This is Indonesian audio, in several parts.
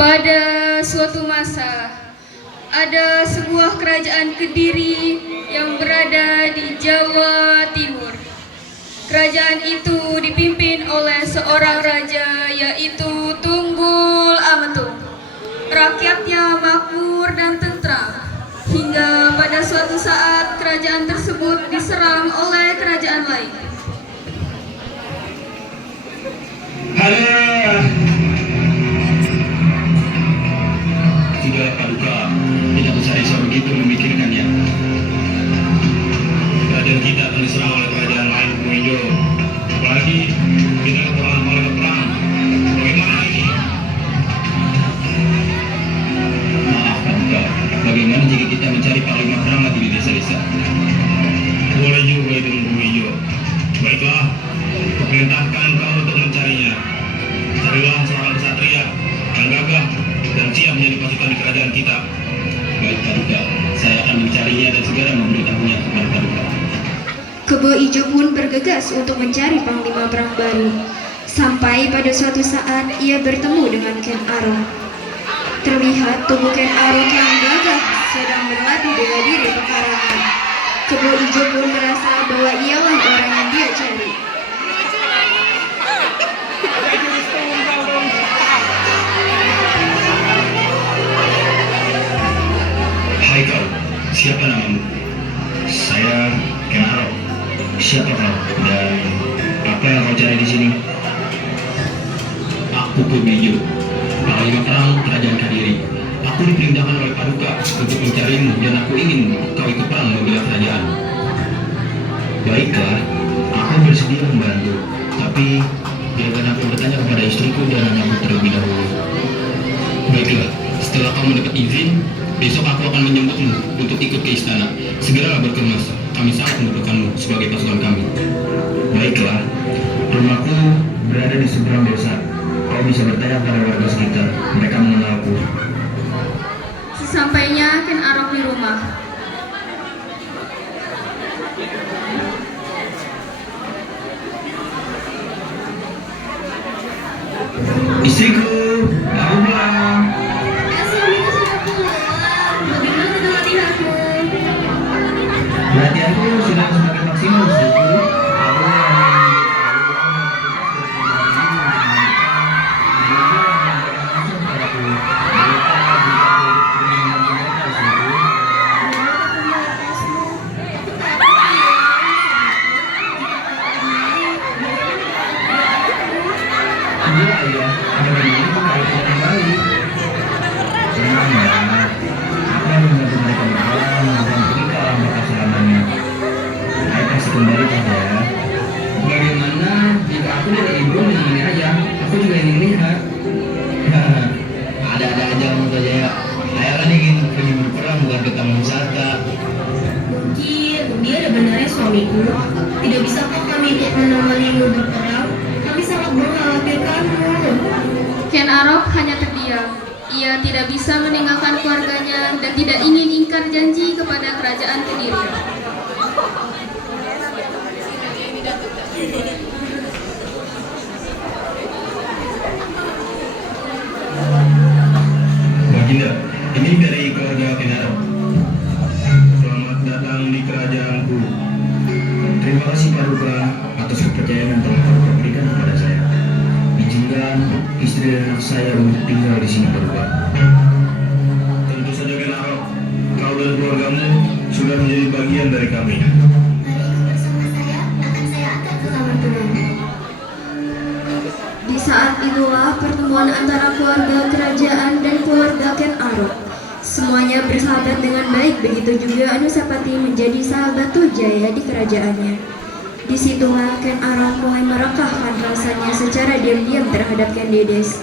Pada suatu masa, ada sebuah kerajaan Kediri yang berada di Jawa Timur. Kerajaan itu dipimpin oleh seorang raja, yaitu Tunggul Ametung. Rakyatnya makmur dan tentram, hingga pada suatu saat kerajaan tersebut diserang oleh kerajaan lain. Halah, sudah Paduka, tidak usah risau begitu memikirkannya. Kerajaan kita akan diserang oleh kerajaan lain, Buijo. Apalagi kita kekurangan oleh perang. Bagaimana ini? Maaf Paduka, bagaimana jika kita mencari panglima perang lagi di desa-desa? Boleh juga itu, Buijo. Baiklah, kuperintahkan kau untuk mencarinya. Carilah seorang kesatria yang gagah dan siap menjadi pasukan di kerajaan kita. Baik Paduka, saya akan mencarinya dan segera memberitahunya kepada Paduka. Kebo Ijo pun bergegas untuk mencari panglima perang baru. Sampai pada suatu saat ia bertemu dengan Ken Arok. Terlihat tubuh Ken Arok yang gagah sedang berlatih bela diri pekarangan. Kebo Ijo pun merasa bahwa ialah orang yang dia cari. Hai kau, siapa namamu? Saya Ken Arok. Siapa kau dan apa yang kau cari di sini? Aku Buijo, panglima perang kerajaan Kediri. Aku diperintahkan oleh Paduka untuk mencarimu dan aku ingin kau ikut perang membela kerajaan. Baiklah, aku bersedia membantu, tapi biarkan aku bertanya kepada istriku dan anakku terlebih dahulu. Baiklah, setelah kau mendapat izin, besok aku akan menjemputmu untuk ikut ke istana. Segeralah berkemas, kami sangat membutuhkanmu sebagai pasukan kami. Baiklah, rumahku berada di seberang desa. Kau bisa bertanya pada warga sekitar, mereka mengenalku. Sesampainya Ken Arok di rumah, Istriku, aku pulang. bagaimana dengan latihanmu? Latihanku sudah semakin maksimal, istriku. Aku iya, iya, ada begini kok kali kembali. Tenang ya, aku yang membantu mereka berperang dan pergi ke alam baka selamanya. Ayo pasti kembali saja ya. Bagaimana jika aku dari ibu menemani aja? Aku juga ingin lihat. Ada-ada aja kamu saja ya. Saya kan ingin pergi berperang bukan ke taman wisata. Mungkin dia ada benarnya suamiku. Tidak bisakah kami ikut menemanimu berperang? Kami sangat mengkhawatirkanmu. Ken Arok hanya terdiam. Ia tidak bisa meninggalkan keluarganya dan tidak ingin ingkar janji kepada kerajaan Kediri. Baginda, ini dari keluarga Ken Arok. Selamat datang di kerajaanku. Terima kasih Paduka atas kepercayaan yang telah Paduka berikan kepada saya. Izinkan istri dan anak saya untuk tinggal di sini, Paduka. Tentu saja Ken Arok, kau dan keluargamu sudah menjadi bagian dari kami. Bersama saya akan saya antar ke kamar tuanmu. Di saat itulah pertemuan antara keluarga kerajaan dan keluarga Ken Arok. Semuanya bersahabat dengan baik, begitu juga Anusapati menjadi sahabat Tujaya di kerajaannya. Disitulah Ken Arok mulai merekahkan rasanya secara diam-diam terhadap Ken Dedes.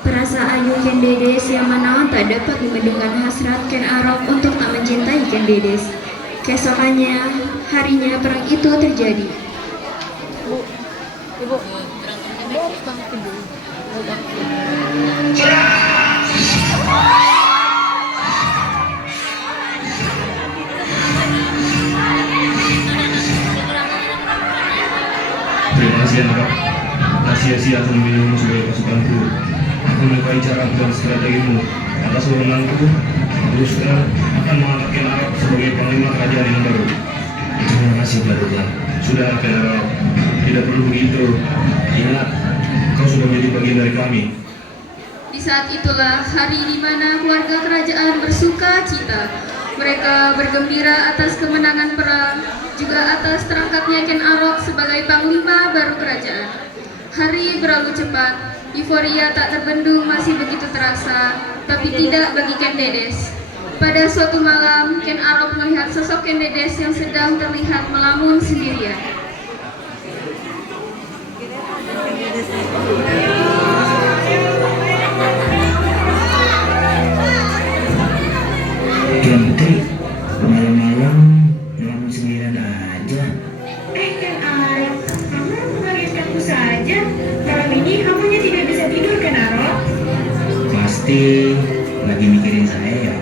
Perasaan Ken Dedes yang menawan tak dapat dibendungkan hasrat Ken Arok untuk tak mencintai Ken Dedes. Keesokannya, harinya perang itu terjadi. Terima kasih Arok, tak sia-sia aku memilihmu sebagai pasukanku. Aku menyukai cara dan strategimu. Atas wewenangku, aku sekarang akan mengangkat Ken Arok sebagai panglima kerajaan yang baru. Terima kasih, Baruga. Sudah, Ken Arok. Tidak perlu begitu. Ingat, kau sudah menjadi bagian dari kami. Di saat itulah hari di mana keluarga kerajaan bersuka cita. Mereka bergembira atas kemenangan perang, juga atas terangkatnya Ken Arok sebagai panglima baru kerajaan. Hari berlalu cepat, euforia tak terbendung masih begitu terasa, tapi tidak bagi Ken Dedes. Pada suatu malam, Ken Arok melihat sosok Ken Dedes yang sedang terlihat melamun sendirian. Tuan Putri, malam-malam ngelamun sendirian aja. Ken Arok, kamu mengagetkanku saja. Malam ini kamunya tidak bisa tidur, Ken Arok? Pasti lagi mikirin saya ya.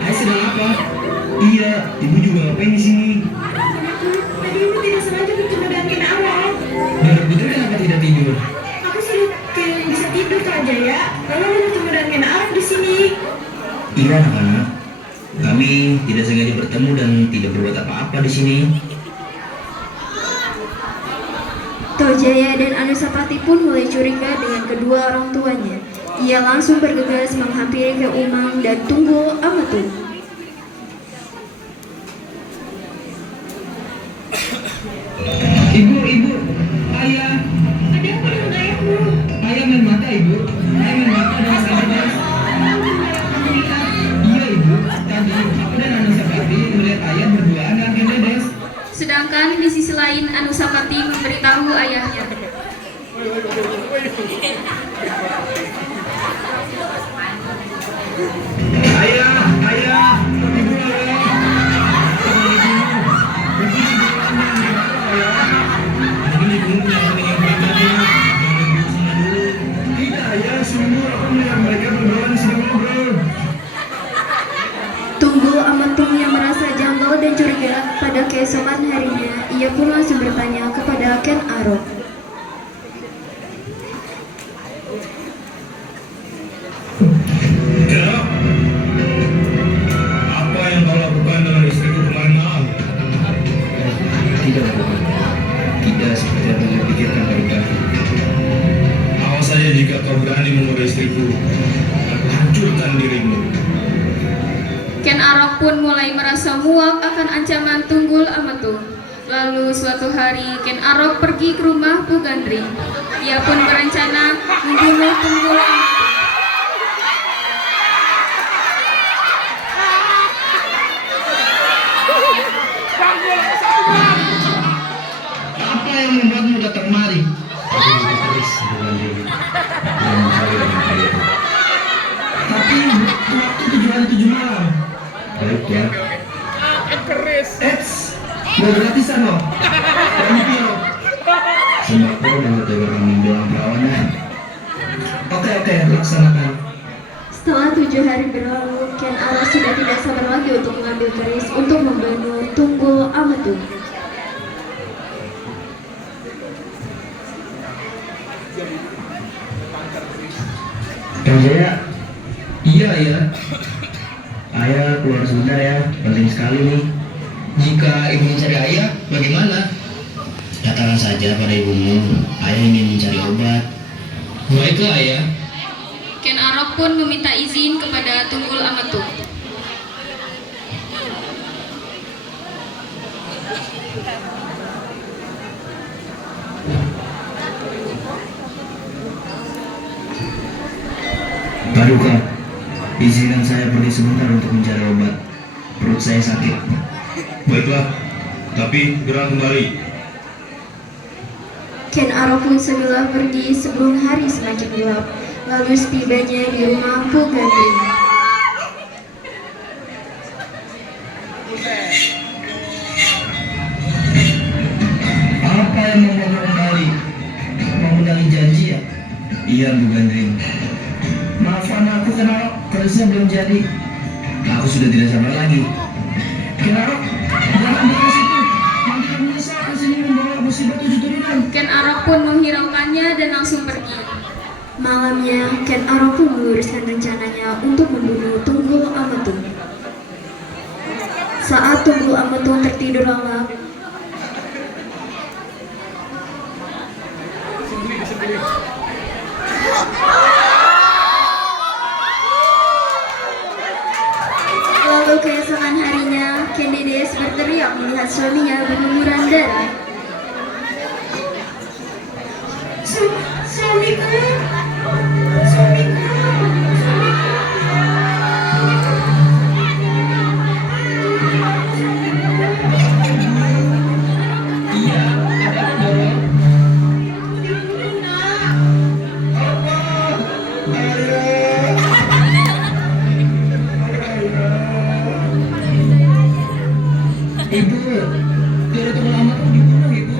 Ayah sedang apa? Iya, ibu juga ngapain di sini? Tadi ibu tidak sengaja bertemu dengan Ken Arok. Dan Putri kenapa tidak tidur? Aku sudah tidak bisa tidur, Kak Jaya. Lalu aku bertemu dengan Ken Arok di sini. Iya anak-anak, kami tidak sengaja bertemu dan tidak berbuat apa-apa di sini. Tojaya dan Anusapati pun mulai curiga dengan kedua orang tuanya. Ia langsung bergegas menghampiri ke Umang dan Tunggul Amatu. Ibu, ayah, Ada apa dengan ayahmu? ayah main mata ibu. Ayah main mata dengan Dedes. Iya ibu, tadi aku dan Anusapati melihat ayah berduaan dengan Ken Dedes. Sedangkan di sisi lain Anusapati memberitahu ayahnya. Ayah, ibu Mungkin ibu punya yang pribadi. Tidak ayah, sungguh aku melihat mereka berdua sedang ngobrol. Tunggul Amatung yang merasa janggal dan curiga pada keesokan harinya, ia pun langsung bertanya kepada Ken Arok. Kenapa? Apa yang kau lakukan dengan istriku kemarin malam? Tidak, tidak seperti apa yang dipikirkan Baruga. Awas saja jika kau berani menggoda istriku, aku hancurkan dirimu. Ken Arok pun mulai merasa muak akan ancaman Tunggul Amatu. Lalu suatu hari Ken Arok pergi ke rumah Bu Gandring. Ia pun berencana membunuh Tunggul Amatu. Apa yang membuatmu datang kemari? Aku terus dengan diri dan mencari orang kaya itu. Tapi waktu 7 hari 7 malam. Baik ya. Eits, mau gratisan loh. Kamu piro? Sembako dan hotel kami bilang perawannya. Oke, laksanakan. Setelah 7 hari berlalu, Ken Arok sudah tidak sabar lagi untuk mengambil keris untuk membunuh Tunggul Amatu. Kang Jaya? Iya. Ayah keluar sebentar ya, penting sekali nih. Jika ibu mencari ayah, bagaimana? Katakan saja pada ibumu, ayah ingin mencari obat. Baiklah ayah. Ken Arok pun meminta izin kepada Tunggul Amatu. Baruga, izinkan saya pergi sebentar untuk mencari obat. Perut saya sakit. Baiklah, tapi gerak kembali. Ken Arok pun segera pergi sebelum hari semakin gelap. Lalu setibanya di rumah Bu Gandring. Apa yang membawa kembali? Mengulangi janji ya? Iya, Bu Gandring. Maafkan aku Kenarok, kerisnya belum jadi. Aku sudah tidak sabar lagi. Kenarok, jangan di situ. saja dan langsung pergi. Malamnya, Ken Arok pun meluruskan rencananya untuk membunuh Tunggul Ametung. Saat Tunggul Ametung tertidur lelap, lalu keesokan harinya, Ken Dedes berteriak melihat suaminya berlumuran darah. Suamiku. Iya, ada apa dong? Ibu, Jaya Tunggul Ametung dibunuh, Ibu.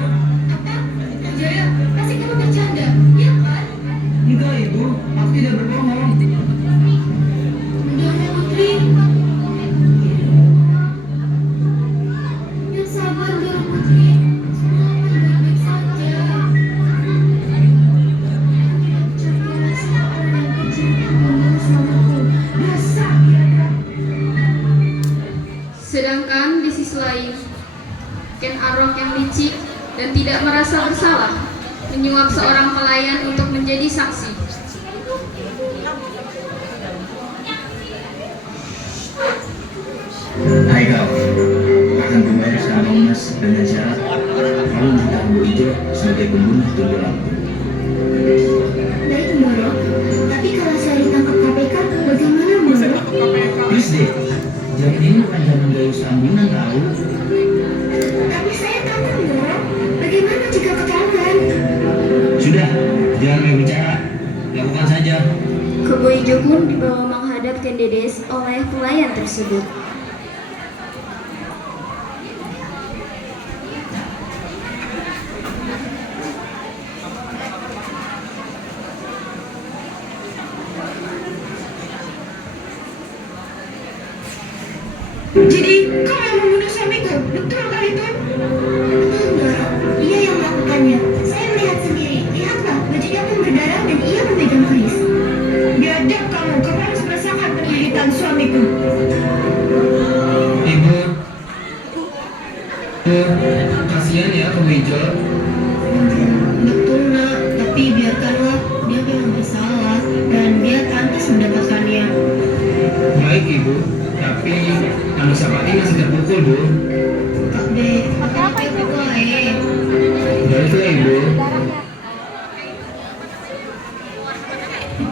Jaya, pasti kamu bercanda, ya kan? Enggak, Ibu. Aku tidak berbohong. Dona Putri. Yang sabar, Dona Putri. Semua akan baik-baik saja. Jangan seorang yang kecil ngomong samaku. Dasar biadab. Sedangkan di sisi lain, Ken Arok yang licik dan tidak merasa bersalah menyuap seorang pelayan untuk menjadi saksi. Hai kau, akan kubayar sekarang emas dengan syarat kamu menikah Bu Ijo sebagai pembunuh Tunggul Ametung. Baik, Moro. Tapi kalau saya ditangkap KPK, bagaimana, Moro? Please deh, zaman ini bukan zaman gayus sambungan tahu. Tapi saya takut, Moro. Bagaimana jika ketahuan? Sudah, jangan banyak bicara, lakukan saja. Kebo Ijo pun dibawa menghadap Ken Dedes oleh pelayan tersebut. Jadi, kau yang membunuh suamiku, betulkah itu? Enggak, dia yang melakukannya. Saya melihat sendiri. Lihatlah, bajunya pun berdarah dan ia memegang keris. Biadab kamu harus merasakan penderitaan suamiku. Ibu, kasihan ya ke Bu Ijo. Betul nak, tapi biarkanlah dia memang bersalah dan dia pantas mendapatkannya. Baik Ibu, tapi Anusapati masih terpukul Bu. Tapi apa itu baik? Baiklah Ibu.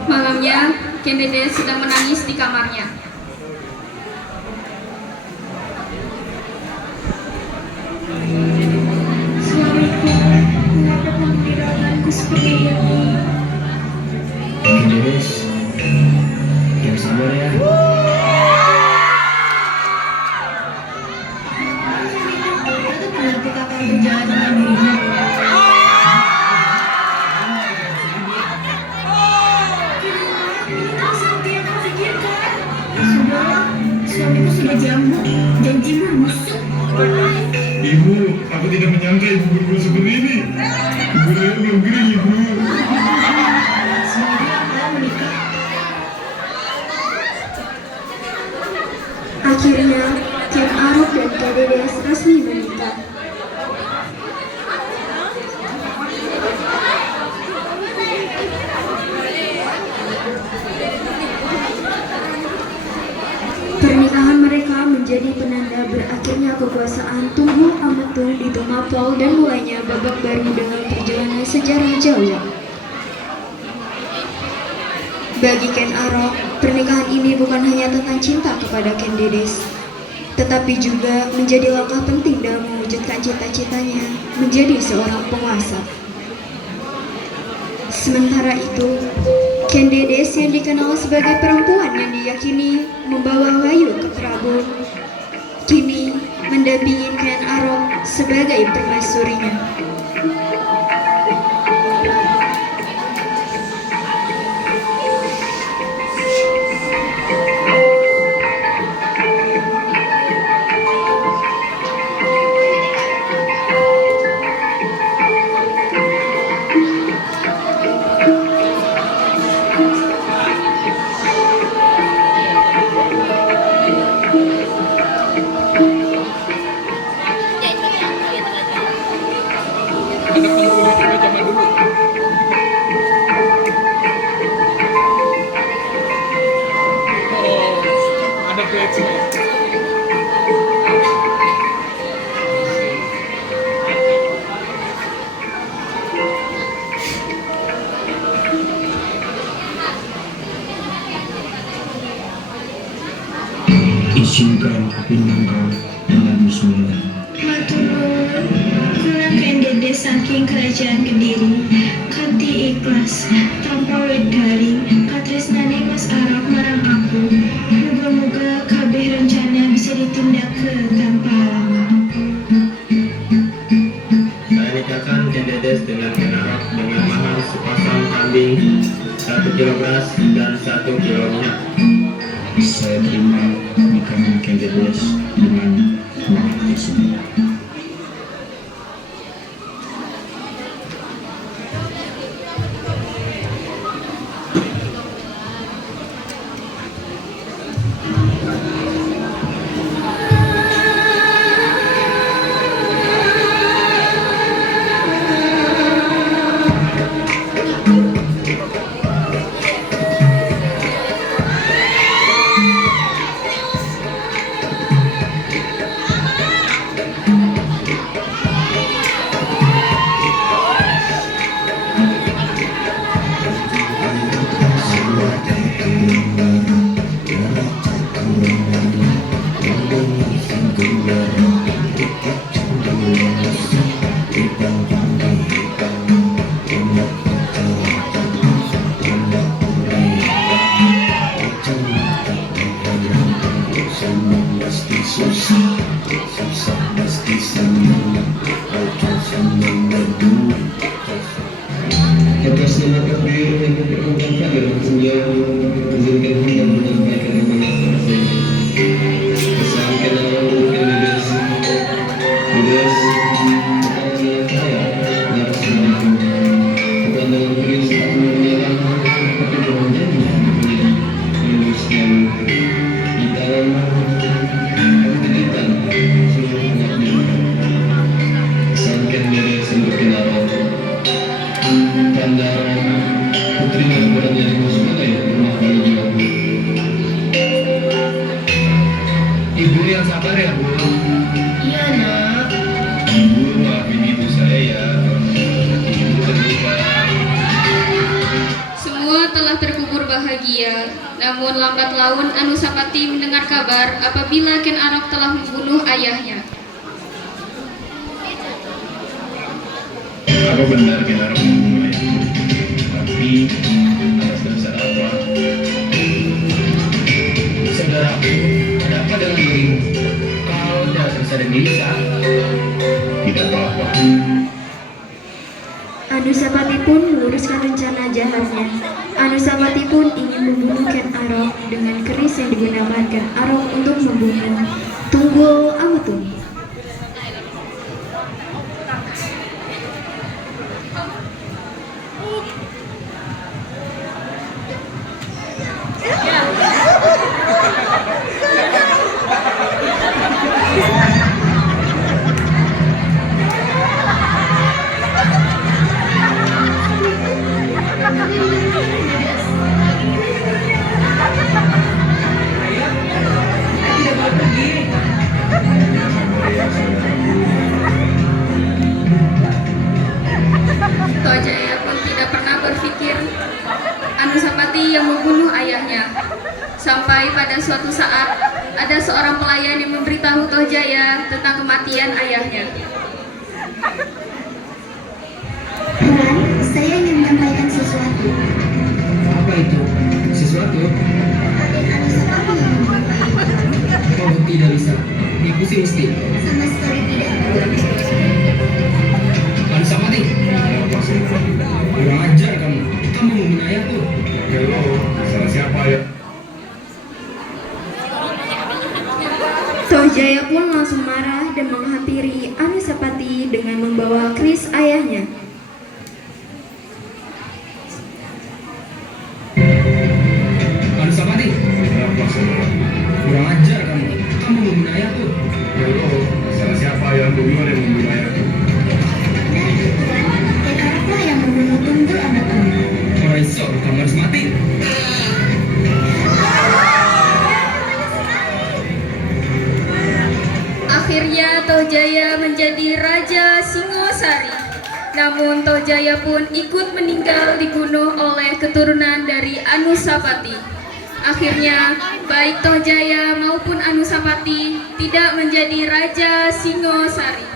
Malamnya, Ken Dedes sedang menangis di kamarnya. Suamiku, kenapa kamu meninggalkanku seperti ini? Ken Dedes, yang sabar ya. Itu berarti kakak berjalan dengan dirimu. Kita seperti yang kau pikirkan. Sudahlah, suamiku sudah jambuk, janjimu busuk. Ibu, aku tidak menyangka Ibu berbuat seperti ini. Ibu saya belum kering Ibu. Semoga kau menikah. Akhirnya, Ken Arok dan Ken Dedes resmi menikah. Pernikahan mereka menjadi penanda berakhirnya kekuasaan Tunggul Ametung di Tumapel dan mulainya babak baru dalam perjalanan sejarah Jawa. Bagi Ken Arok, pernikahan ini bukan hanya tentang cinta kepada Ken Dedes, tetapi juga menjadi langkah penting dalam mewujudkan cita-citanya menjadi seorang penguasa. Sementara itu, Ken Dedes yang dikenal sebagai perempuan yang diyakini membawa wahyu ke Prabu, kini mendampingi Ken Arok sebagai permaisurinya. saking kerajaan Kediri, kanthi ikhlas, tanpa wedaring, katresnane Mas Arok marang aku. Moga-moga kabeh rencana bisa ditindak tanpa halangan. Saya nikahkan Ken Dedes dengan Ken Arok dengan mahar sepasang kambing, 1 kilo beras dan 1 kilo minyak. Saya terima nikahan Ken Dedes dengan mahar tersebut. Atas nama KPU yang memperkenalkan dan beliau mengizinkan kita menyampaikan amanah pesan kenal Dedes Dedes pertanyaan saya dari semuanya bukan dengan prinsip menyerang tapi dengan janji meneruskan di dalam kegiatan seluruh umat pesan Dedes untuk kenal Kandaran putri yang berada di sebagai rumah bahagia. Ibu yang sabar ya Bu. Iya nak. Ibu maafin ibu saya ya. Ibu terluka. Semua telah terkubur bahagia, namun lambat laun Anusapati mendengar kabar apabila Ken Arok telah membunuh ayahnya. Apa benar Ken Arok membunuh ayahku? Tapi atas dasar apa? Saudaraku, ada apa dengan dirimu? Kau tidak selesai gelisah. Tidak apa-apa. Anusapati pun meluruskan rencana jahatnya. Anusapati pun ingin membunuh Ken Arok dengan keris yang digunakan Ken Arok untuk membunuh Tunggul Ametung. Tojaya pun tidak pernah berpikir Anusapati yang membunuh ayahnya. Sampai pada suatu saat ada seorang pelayan yang memberitahu Tojaya tentang kematian ayahnya. Tuhan, saya ingin menyampaikan sesuatu. Apa itu? Sesuatu? Anusapati yang membunuh ayahku. Oh, tidak bisa. Ibu sih mesti. Sama sekali tidak. Anusapati. Apa sih? Kurang ajar kamu. Kamu membunuh ayahku. Hello, salah siapa ya? Tojaya pun langsung marah dan menghampiri Anusapati dengan membawa keris ayahnya. Anusapati. Apa sih? Kurang ajar kamu. Kamu membunuh ayahku. Hello, salah siapa yang membunuh ayahku? Nah, Tuhan, Ken Aroklah yang membunuh Tunggul Ametung. Orang iso, kamu harus mati. Akhirnya Tojaya menjadi Raja Singosari. Namun Tojaya pun ikut meninggal dibunuh oleh keturunan dari Anusapati. Akhirnya baik Tojaya maupun Anusapati tidak menjadi Raja Singosari.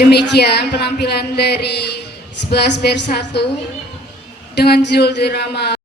Demikian penampilan dari 11 ber 1 dengan judul drama